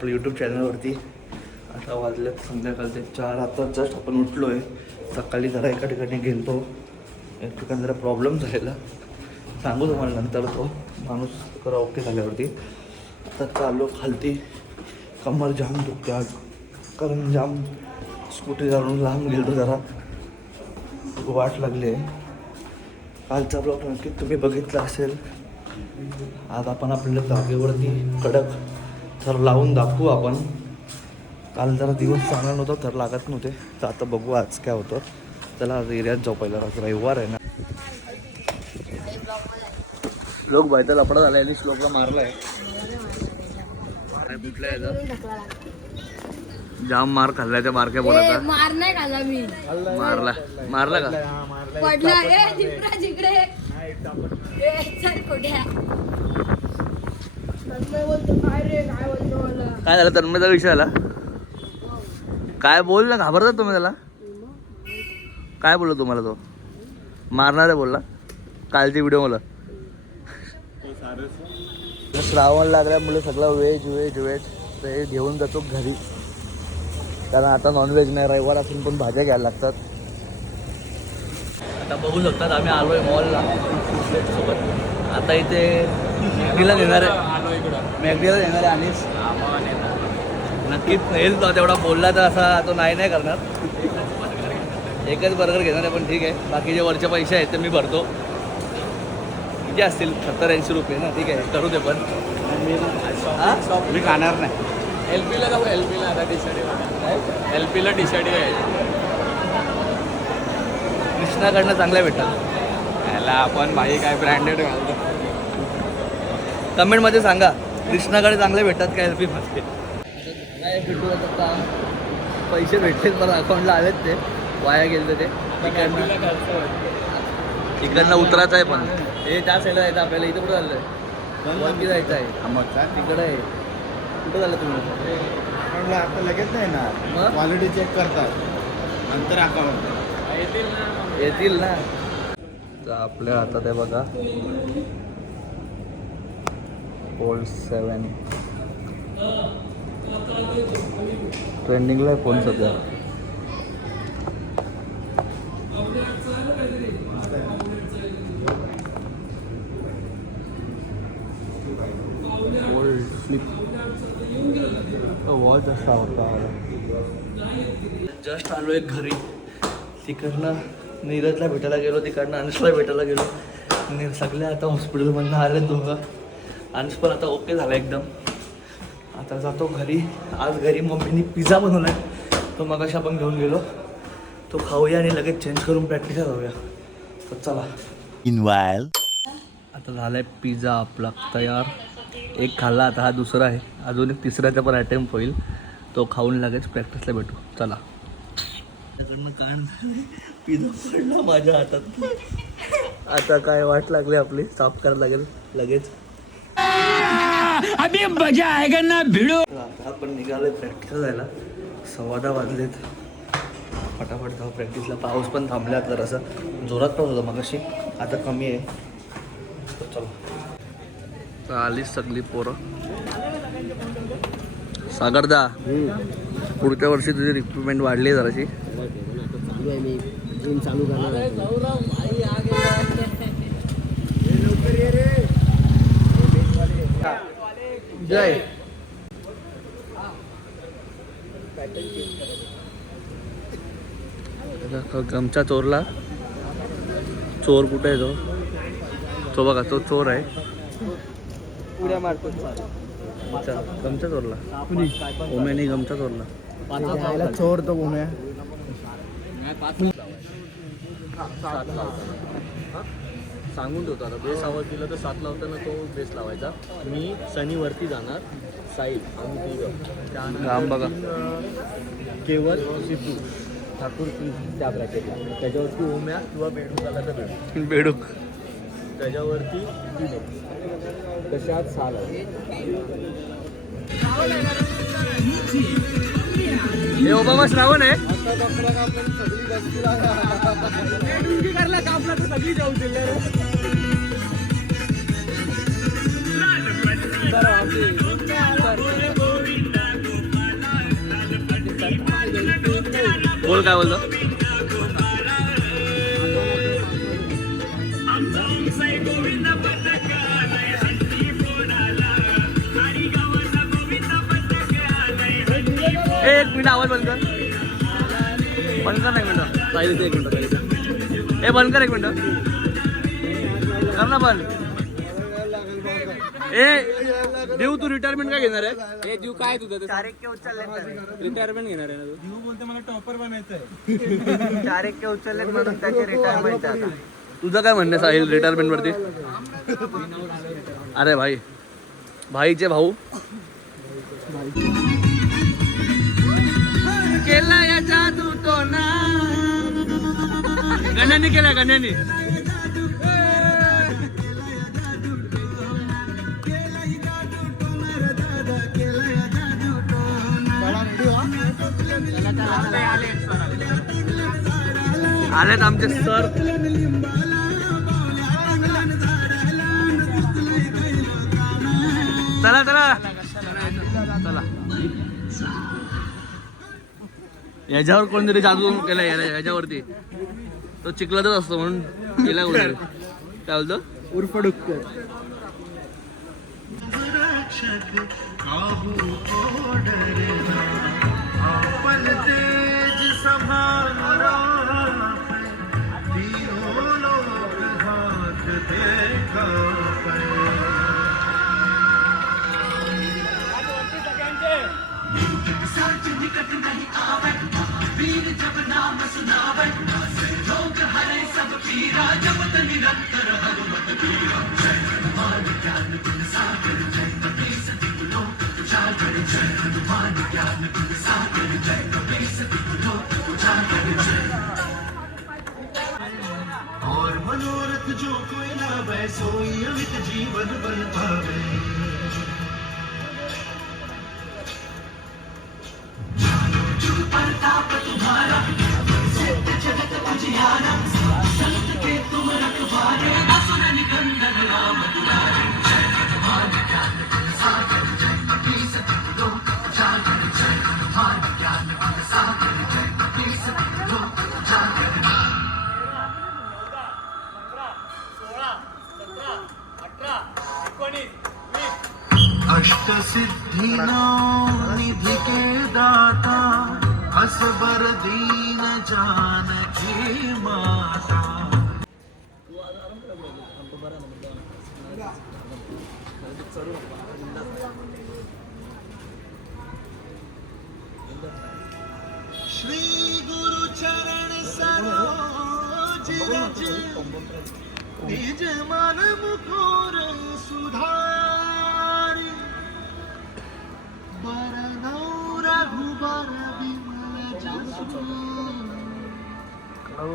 आपल्या यूट्यूब चॅनलवरती. आता वाजले संध्याकाळचे 4. आता जस्ट आपण उठलो आहे. सकाळी जरा एका ठिकाणी गेलो, एक ठिकाणी जरा प्रॉब्लेम झालेला, सांगू तुम्हाला नंतर तो माणूस जरा ओके झाल्यावरती. आता चाललो खालती. कमर जाम दुखते आज, कारण जाम स्कूटी जाऊन लांब गेलो, जरा वाट लागली आहे. कालचा ब्लॉग नक्की तुम्ही बघितला असेल. आज आपण आपल्या जागेवरती कडक थर लावून दाखवू आपण. काल जरा दिवस चांगला नव्हता, थर लागत नव्हते, तर आता बघू आज काय होतं. चला आज एरियात जाऊ पहिला, आज रविवार आहे ना. श्लोक बायचा लपडा झाला आणि श्लोकला मारला आहे. जाम मार खाल्लाय त्या बारक्या बोलाचा. मार नाही खाल्ला मी. मारला का? पडला काय झालं? तन्मयचा विषय आला काय? बोल ना, घाबरतात तुम्ही त्याला? काय बोललो तुम्हाला तो? मारणार आहे बोलला कालची व्हिडिओ मला. श्रावण लागल्यामुळे सगळं व्हेज घेऊन जातो घरी, कारण आता नॉनव्हेज नाही, रविवार असून पण भाज्या घ्यायला लागतात. आता बघू शकतात आम्ही आलो आहे मॉलला सोबत. आता इथे मॅगडीला देणार आहे अनिस. नक्कीच येईल तो, तेवढा बोलला तर असा तो नाही करणार. एकच बर्गर घेणार आहे, पण ठीक आहे. बाकीचे वरचे पैसे आहेत ते मी भरतो. किती असतील? 70-80 रुपये ना. ठीक आहे, करू दे. पण मी खाणार नाही. LP ला जाऊ. LP ला आता LP ला टी-शर्ट आहे. कृष्णाकडनं चांगल्या भेटतात. याला आपण भाई काय ब्रँडेड घालतो. कमेंटमध्ये सांगा कृष्णाकडे चांगले भेटतात का LP मध्ये. पैसे भेटले मला अकाउंटला आलेत, ते वाया गेले ते. तिकडनं उतरायचं आहे, पण हे त्या साईडला जायचं आपल्याला. इथं कुठं झालं आहे? वरती जायचं आहे. तिकडं आहे. कुठं झालं तुम्ही? अकाउंटला आता लगेच नाही ना, मग क्वालिटी चेक करतात नंतर अकाउंट येतील ना. तर आपल्या हातात आहे बघा Fold 7. ट्रेंडिंगला आहे फोन सध्या. फोल्ड फ्लिप वॉच असा होता. जस्ट आलो आहे घरी. तिकडनं नीरजला भेटायला गेलो, तिकडनं अनुषला भेटायला गेलो. सगळे आता हॉस्पिटलमधनं आले दोघं. अनुष पण आता ओके झाला एकदम. आता जातो घरी. आज घरी मम्मीनी पिझ्झा बनवला आहे, तो मगाशी आपण घेऊन गेलो. तो खाऊया आणि लगेच चेंज करून प्रॅक्टिसला जाऊया. तर चला. आता झाला आहे पिझ्झा आपला तयार. एक खाल्ला, आता हा दुसरा आहे. अजून एक तिसऱ्याचा पण अटेम्प्ट होईल. तो खाऊन लगेच प्रॅक्टिसला भेटू. चला. त्याकडनं कान पिझ्झा पडला माझ्या हातात. आता काय वाट लागली आपली, साफ करायला लागेल लगेच. अभी मजा आएगा ना भिडो. आपण निघालोय प्रॅक्टिसला जायला. 10:15 वाजलेत. फटाफट जाऊ प्रॅक्टिसला. पाऊस पण थांबला तर असं जोरात पाऊस होता मगाशी, आता कमी आहे. चलो. तर आलीच सगळी पोरं. सागरदा, पुढच्या वर्षी तुझी रिक्रुटमेंट वाढली जराशी. चालू आहे, मी जिम चालू करणार. जय. गमचा चोरला. चोर कुठे आहे तो? तो बघा, तो चोर आहे. उड्या मारतो. गमचा चोरला. ओम्याने गमचा चोरला. चोर तो घुम्या. सांगून ठेवतो आता. बेस आवाज दिला तर 7 लावताना तो बेस लावायचा. मी सनीवरती जाणार साईड आणि काम बघा. केवळ सिद्धू ठाकूर त्या ब्रॅकेटला. त्याच्यावरती ओम्या किंवा बेडूक आला तर बेडूक. त्याच्यावरती कशात साल आहे. हे ओबामा श्रावण आहे. सगळी जाऊ दिले. बोल काय बोलतो. एक मिनिट आवाज बंद कर. बंद कर ना एक मिनिट. पाहिजे एक मिनिट. ए बंद कर एक मिनिट. कर ना बंद. ए देऊ तू रिटायरमेंट काय घेणार आहे. हे जीव काय तुझं रिटायरमेंट घेणार आहे ना तू. जीव बोलते मला टॉपर बनायचंय. 4 एक उचलले म्हणून त्याचे रिटायरमेंट आता. तुझं काय म्हणणं साहिल रिटायरमेंट वरती. अरे भाई भाईचे भाऊ केला या जादू तो ना. गण्याने केला गण्याने. आलेत आमचे सर. चला चला चला. याच्यावर कोणतरी जादू केला याच्यावरती. तो चिखलातच असतो म्हणून केला कोणतरी. काय बोलतो उर्फ डुक्कर. और मनोरथ जो कोई लावे सोई अमित जीवन बल पावे. प्रताप तुम्हारा सत्य जगत उजियारा संत के तुम रखवारे असुर निकंदन राम दुलारे. जय हनुमान ज्ञान गुण सागर जय कपीस लोक उजागर जय हनुमान ज्ञान गुण सागर जय कपीस लोक उजागर. अष्टसिद्धीनो निधि के दाता असबर दीन जानकी माता. श्री गुरु चरण सरोज रज निज मन मुकुर सुधारी. बरनौ रघुबर विमल जसु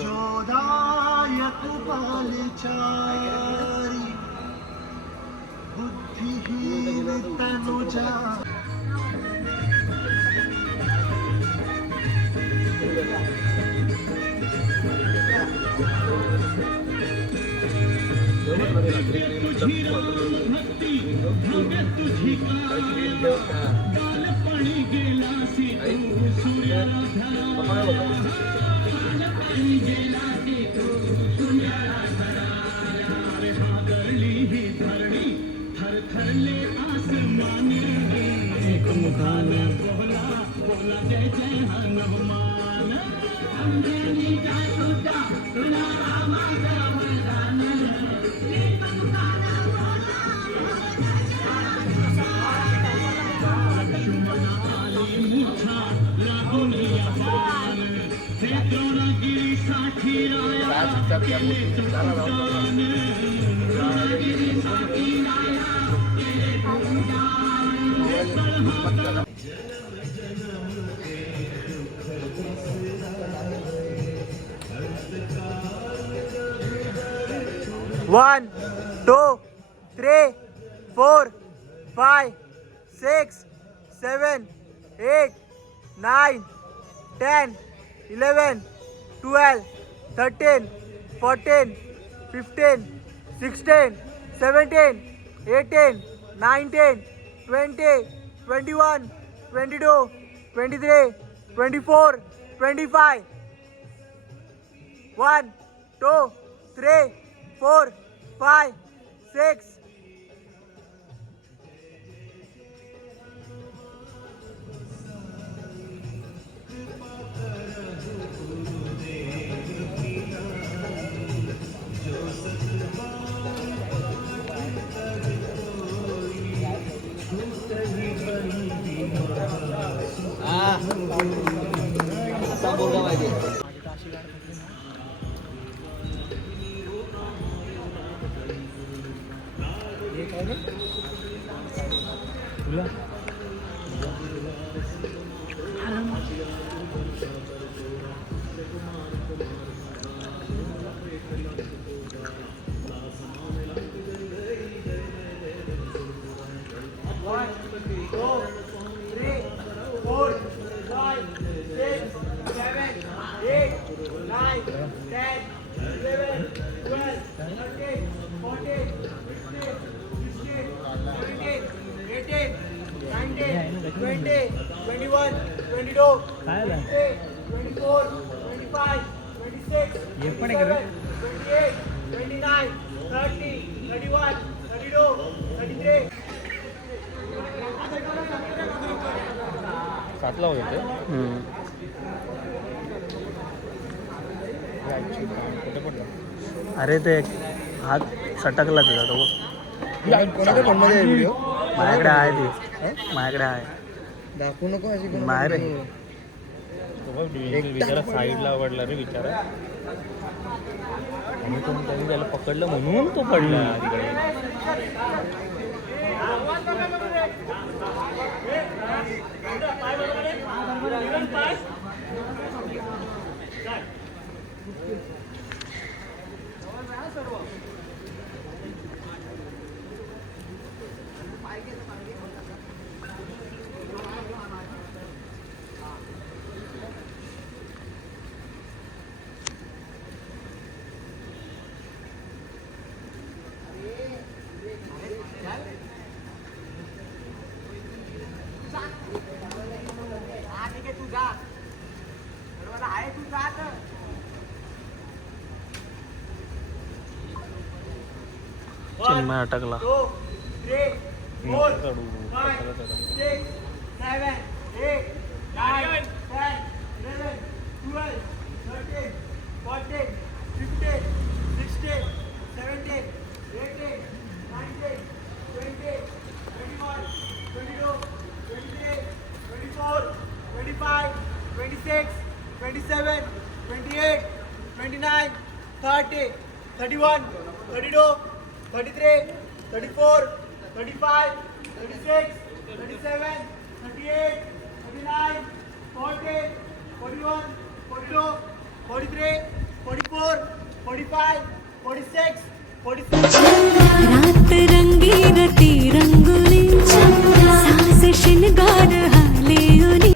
जोदायक पालचारी. बुद्धिहीन तनु जान One, two, three, 4, 5, 6, 7, 8, 9, 10, 11, 12, 13, 14, 15, 16, 17, 18, 19, 20, 21, 22, 23, 24, 25. 1, 2, 3, 4, 5, 6. असा बोर्गा पाहिजे. सातला होते. अरे ते हात सटकला तुझा तो. माझ्याकडे आहे ती. माझ्याकडे आहे. दाखवू नको अशी नाही रे. विचारा साईडला आवडला रे विचारा. आणि तो त्यांनी त्याला पकडलं म्हणून तो पडला तिकडे. चिन्मय अटकला. 2, 3, 4, 5, 6, 7, 8, 9, 10, 11, 12, 13, 14, 15, 16, 17, 18, 19, 20, 21, 22, 23, 24, 25, 26, 27, 28, 29, 30, 31, 32, 33, 34, 35, 36, 37, 38, 39, 40, 41, 42, 43, 44, 45, 46, 47. रात रंगीन ती रंगोलींच्या सास शिणगार हाले उनी.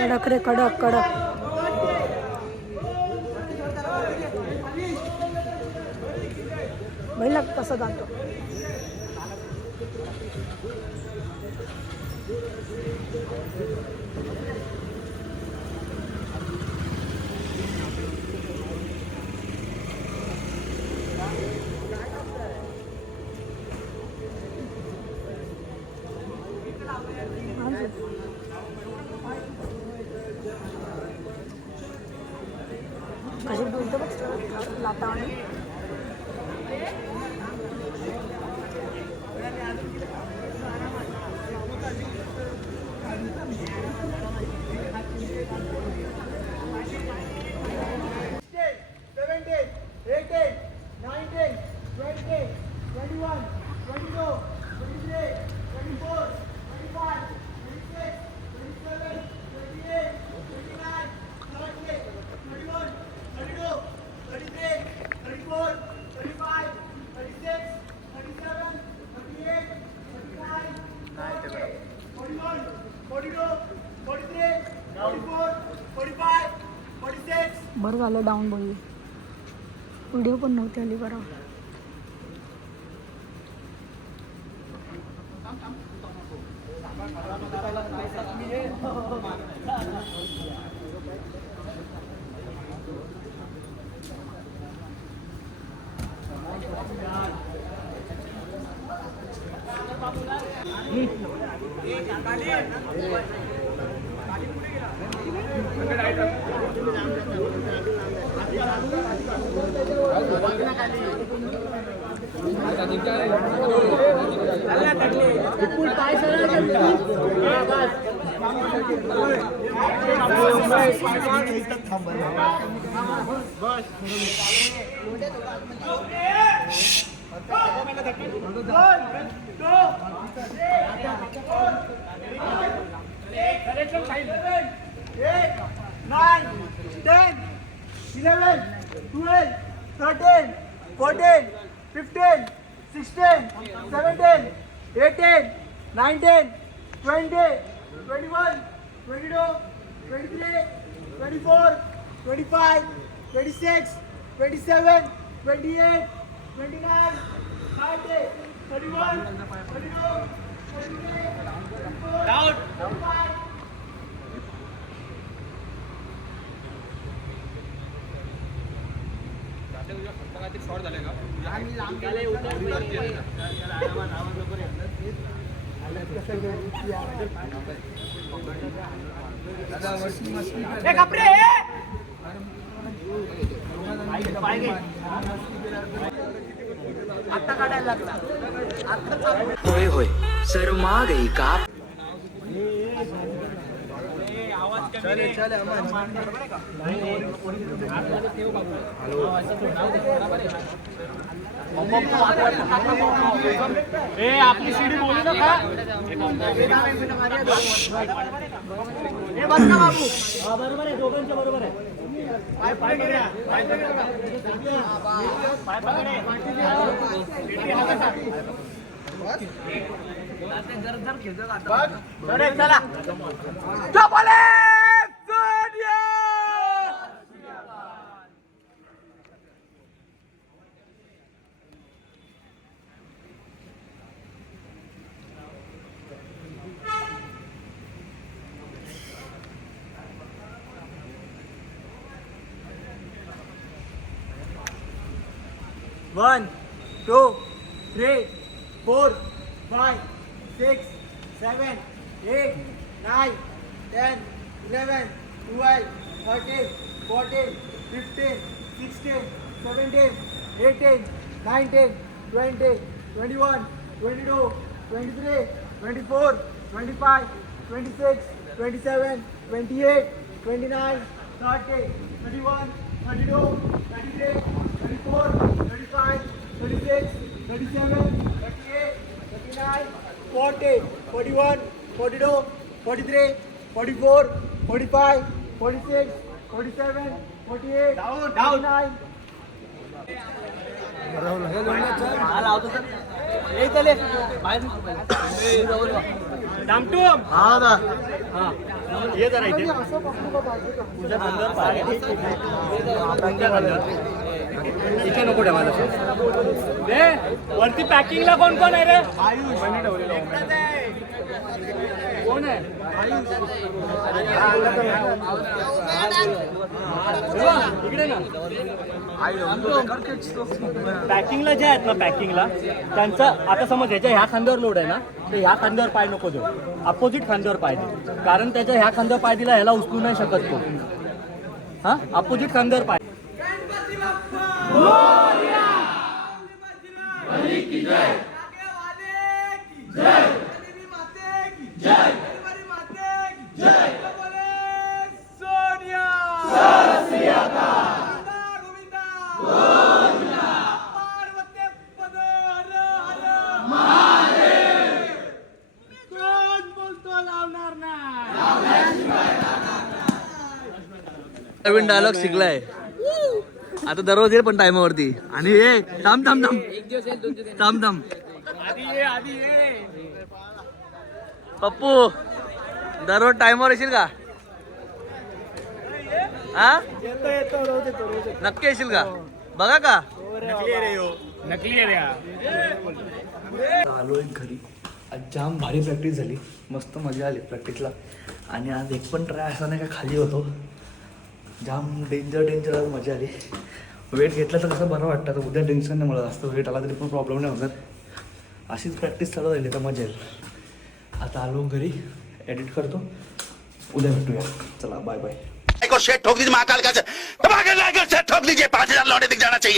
कडक रे कडक कडक. बैल कसं जातो. कशी बोलतो बघ लाता. बरं झालं डाऊन बोलली. व्हिडिओ पण नव्हती आली बरोबर. होय होय शर्मा गई का. आपली शिडी बोलू नका. बरोबर आहे, दोघांच्या बरोबर आहे. One, 2, 3, 4, 5, 6, 7, 8, 9, 10, 11, 12, 13, 14, 15, 16, 17, 18, 19, 20, 21, 22, 23, 24, 25, 26, 27, 28, 29, 30, 31, 32, 33, 34, 35, 36, 37, 38, 39, 40, 41, 42, 43, 44, 45, 46, 47, 48, 49. इथे नको ठेवायला. वरती पॅकिंगला कोण कोण आहे रे? कोण आहे? इकडे ना. पॅकिंगला जे आहेत ना, पॅकिंगला त्यांचं आता समज ह्याच्या ह्या खांद्यावर लोड आहे ना, तर ह्या खांद्यावर पाय नको देऊ, अपोजिट खांद्यावर पाय दे. कारण त्याच्या ह्या खांद्यावर पाय दिला ह्याला उचलू नाही शकत तो. हा, अपोजिट खांद्यावर पाय. जय तो लावणार नाही. नवीन डायलॉग शिकलाय आता दररोज ये पण टायमावरती. आणि ये थांब थांब थांब थांब थांब आधी ये. पप्पू दररोज टायमावर येशील का? हा नक्की येशील का? बघा का नकली रे आलो एक घरी. आज जाम भारी प्रॅक्टिस झाली, मस्त मजा आली प्रॅक्टिसला. आणि आज एक पण ट्राय असा नाही का खाली होतो. जाम डेंजर आज मजा आली. वेट घेतलं तर कसं बरं वाटतं. तर उद्या टेन्शन नाही मला, जास्त वेट आला तरी पण प्रॉब्लेम नाही होणार. अशीच प्रॅक्टिस चालू राहिली तर मजा येईल. आता आलो घरी, एडिट करतो, उद्या भेटूया. चला बाय बाय. को शेट ठोक दीजिए महाकाल का ठोक दीजिए 5,000 लौटे दिख जाना चाहिए.